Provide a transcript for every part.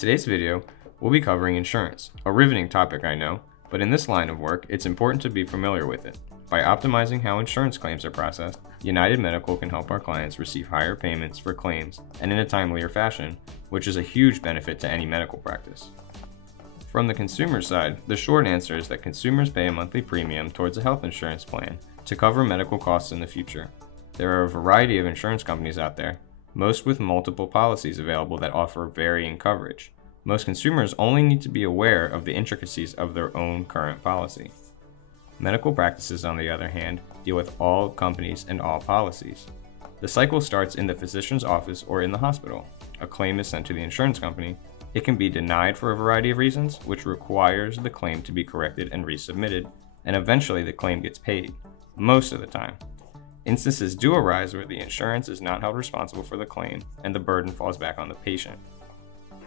today's video, we'll be covering insurance, a riveting topic I know, but in this line of work, it's important to be familiar with it. By optimizing how insurance claims are processed, United Medical can help our clients receive higher payments for claims and in a timelier fashion, which is a huge benefit to any medical practice. From the consumer side, the short answer is that consumers pay a monthly premium towards a health insurance plan to cover medical costs in the future. There are a variety of insurance companies out there, most with multiple policies available that offer varying coverage. Most consumers only need to be aware of the intricacies of their own current policy. Medical practices, on the other hand, deal with all companies and all policies. The cycle starts in the physician's office or in the hospital. A claim is sent to the insurance company. It can be denied for a variety of reasons, which requires the claim to be corrected and resubmitted, and eventually the claim gets paid, most of the time. Instances do arise where the insurance is not held responsible for the claim and the burden falls back on the patient.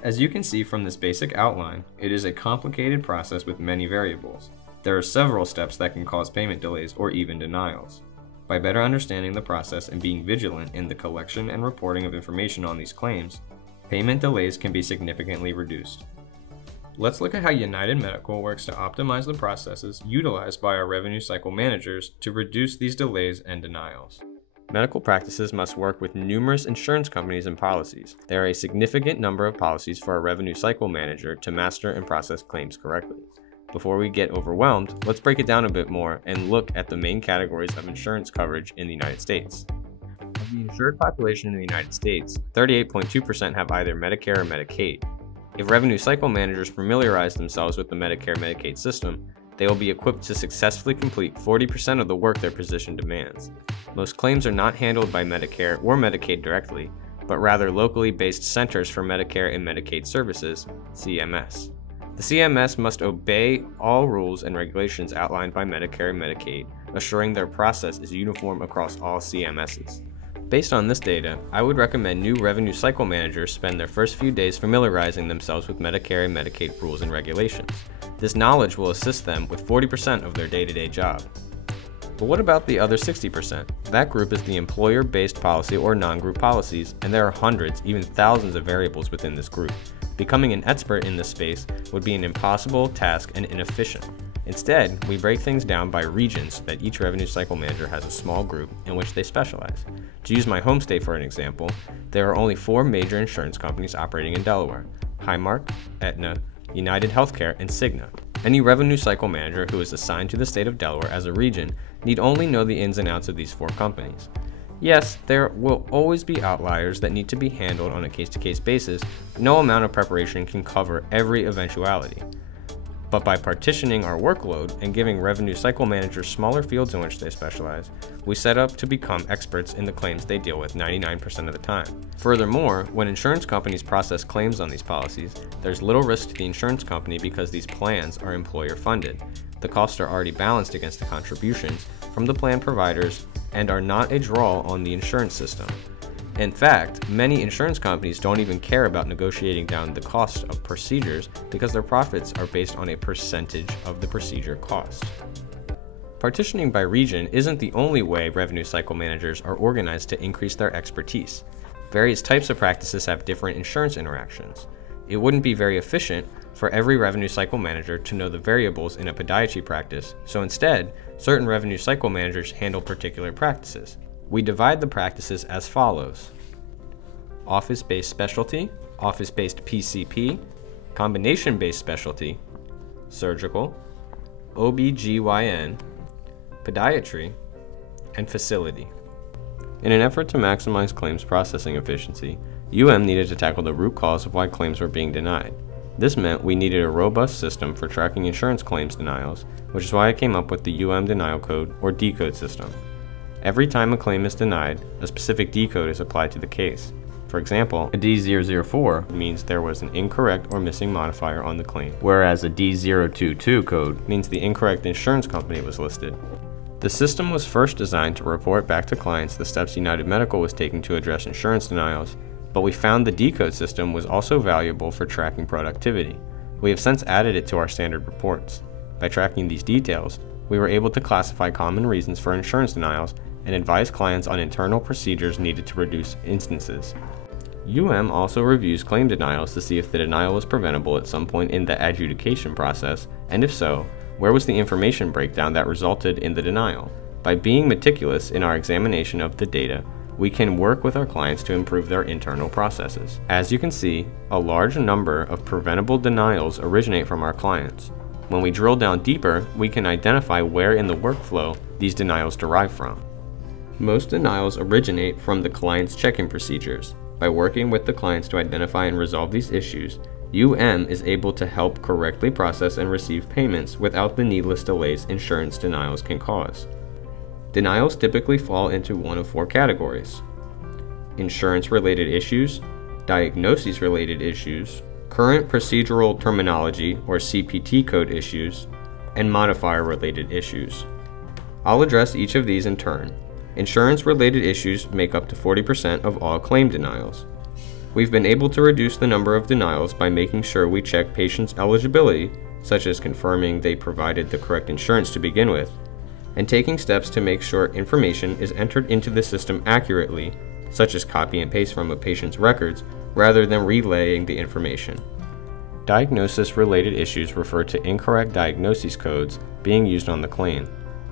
As you can see from this basic outline, it is a complicated process with many variables. There are several steps that can cause payment delays or even denials. By better understanding the process and being vigilant in the collection and reporting of information on these claims, payment delays can be significantly reduced. Let's look at how United Medical works to optimize the processes utilized by our revenue cycle managers to reduce these delays and denials. Medical practices must work with numerous insurance companies and policies. There are a significant number of policies for a revenue cycle manager to master and process claims correctly. Before we get overwhelmed, let's break it down a bit more and look at the main categories of insurance coverage in the United States. Of the insured population in the United States, 38.2% have either Medicare or Medicaid. If revenue cycle managers familiarize themselves with the Medicare-Medicaid system, they will be equipped to successfully complete 40% of the work their position demands. Most claims are not handled by Medicare or Medicaid directly, but rather locally based Centers for Medicare and Medicaid Services, CMS. The CMS must obey all rules and regulations outlined by Medicare and Medicaid, assuring their process is uniform across all CMSs. Based on this data, I would recommend new revenue cycle managers spend their first few days familiarizing themselves with Medicare and Medicaid rules and regulations. This knowledge will assist them with 40% of their day-to-day job. But what about the other 60%? That group is the employer-based policy or non-group policies, and there are hundreds, even thousands of variables within this group. Becoming an expert in this space would be an impossible task and inefficient. Instead, we break things down by regions that each revenue cycle manager has a small group in which they specialize. To use my home state for an example, there are only 4 major insurance companies operating in Delaware: Highmark, Aetna, United Healthcare, and Cigna. Any revenue cycle manager who is assigned to the state of Delaware as a region need only know the ins and outs of these 4 companies. Yes, there will always be outliers that need to be handled on a case-to-case basis. No amount of preparation can cover every eventuality. But by partitioning our workload and giving revenue cycle managers smaller fields in which they specialize, we set up to become experts in the claims they deal with 99% of the time. Furthermore, when insurance companies process claims on these policies, there's little risk to the insurance company because these plans are employer funded. The costs are already balanced against the contributions from the plan providers and are not a draw on the insurance system. In fact, many insurance companies don't even care about negotiating down the cost of procedures because their profits are based on a percentage of the procedure cost. Partitioning by region isn't the only way revenue cycle managers are organized to increase their expertise. Various types of practices have different insurance interactions. It wouldn't be very efficient for every revenue cycle manager to know the variables in a podiatry practice, so instead, certain revenue cycle managers handle particular practices. We divide the practices as follows: office-based specialty, office-based PCP, combination-based specialty, surgical, OB/GYN, podiatry, and facility. In an effort to maximize claims processing efficiency, UM needed to tackle the root cause of why claims were being denied. This meant we needed a robust system for tracking insurance claims denials, which is why I came up with the UM denial code or D code system. Every time a claim is denied, a specific D code is applied to the case. For example, a D004 means there was an incorrect or missing modifier on the claim, whereas a D022 code means the incorrect insurance company was listed. The system was first designed to report back to clients the steps United Medical was taking to address insurance denials, but we found the D code system was also valuable for tracking productivity. We have since added it to our standard reports. By tracking these details, we were able to classify common reasons for insurance denials and advise clients on internal procedures needed to reduce instances. also reviews claim denials to see if the denial was preventable at some point in the adjudication process, and if so, where was the information breakdown that resulted in the denial. By being meticulous in our examination of the data, we can work with our clients to improve their internal processes. As you can see, a large number of preventable denials originate from our clients. When we drill down deeper, we can identify where in the workflow these denials derive from. Most denials originate from the client's check-in procedures. By working with the clients to identify and resolve these issues, is able to help correctly process and receive payments without the needless delays insurance denials can cause. Denials typically fall into one of four categories: insurance-related issues, diagnosis-related issues, current procedural terminology or CPT code issues, and modifier-related issues. I'll address each of these in turn. Insurance-related issues make up to 40% of all claim denials. We've been able to reduce the number of denials by making sure we check patients' eligibility, such as confirming they provided the correct insurance to begin with, and taking steps to make sure information is entered into the system accurately, such as copy and paste from a patient's records, rather than relaying the information. Diagnosis-related issues refer to incorrect diagnosis codes being used on the claim.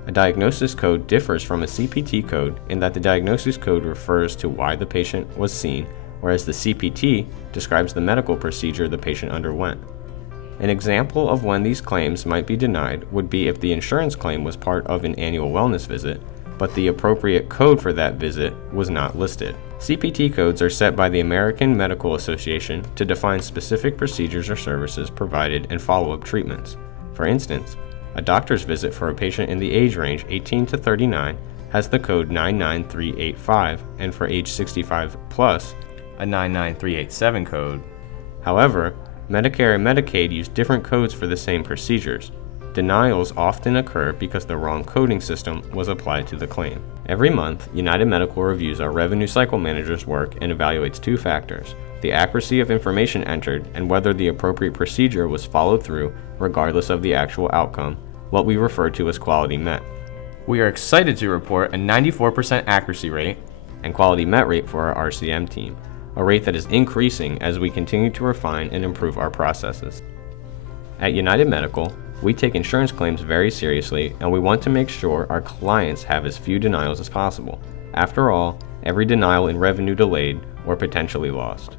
A diagnosis code differs from a CPT code in that the diagnosis code refers to why the patient was seen, whereas the CPT describes the medical procedure the patient underwent. An example of when these claims might be denied would be if the insurance claim was part of an annual wellness visit, but the appropriate code for that visit was not listed. CPT codes are set by the American Medical Association to define specific procedures or services provided and follow-up treatments. For instance, a doctor's visit for a patient in the age range 18 to 39 has the code 99385, and for age 65 plus, a 99387 code. However, Medicare and Medicaid use different codes for the same procedures. Denials often occur because the wrong coding system was applied to the claim. Every month, United Medical reviews our revenue cycle manager's work and evaluates two factors: the accuracy of information entered and whether the appropriate procedure was followed through regardless of the actual outcome, what we refer to as quality met. We are excited to report a 94% accuracy rate and quality met rate for our RCM team, a rate that is increasing as we continue to refine and improve our processes. At United Medical, we take insurance claims very seriously, and we want to make sure our clients have as few denials as possible. After all, every denial in revenue delayed or potentially lost.